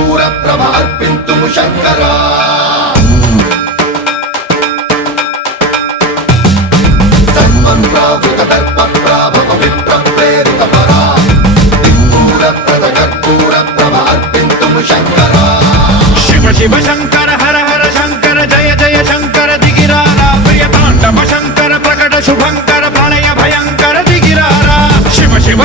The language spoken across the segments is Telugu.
कर्पूरप्रभार्पिन्तुं शङ्करा। सन्मन्त्रावृतदर्पप्राभवविप्रप्रेरितपरा दिक्पूरप्रदकर्पूरप्रभार्पिन्तुं शिव शिव शङ्कर, हर हर शङ्कर, जय जय शङ्कर, दिगिरारा प्रियताण्डव शङ्कर, प्रकट शुभङ्कर प्रणय भयङ्कर दिगिरारा। शिव शिव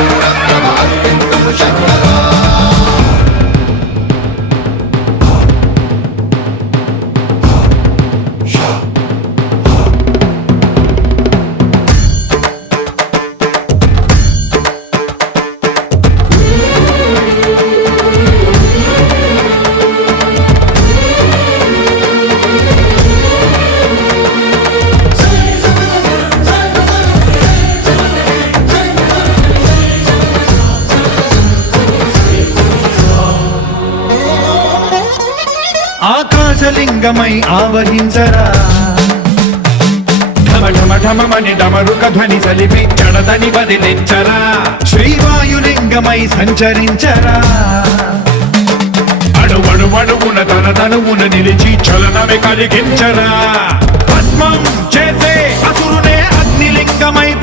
مرتب على البنت مشكلة రాజలింగమై ఆవహించరా. ఢమ డమరుక ధ్వని సలిపి జడదని వదిలించరా. శ్రీవాయులింగమై సంచరించరా. అడువడువడువున తన తనువున నిలిచి చలనమే కలిగించరా. భస్మం చేసే అసురునే అగ్నిలింగమై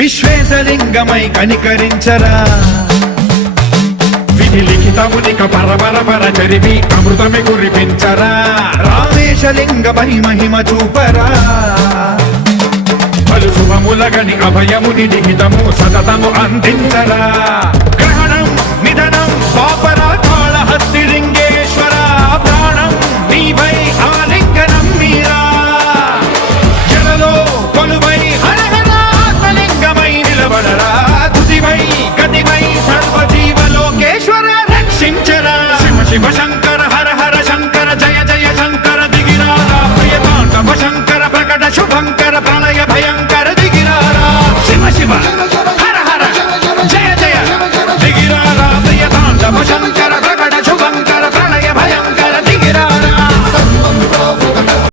విశ్వేశలింగమై కనికరించరా. విధి లిఖితమునిక పరపర చరివి అమృతమి కురిపించరా. రామేశలింగమై మహిమ చూపరా. పలు శుభములగని అభయముని లిఖితము సతతము అందించరా.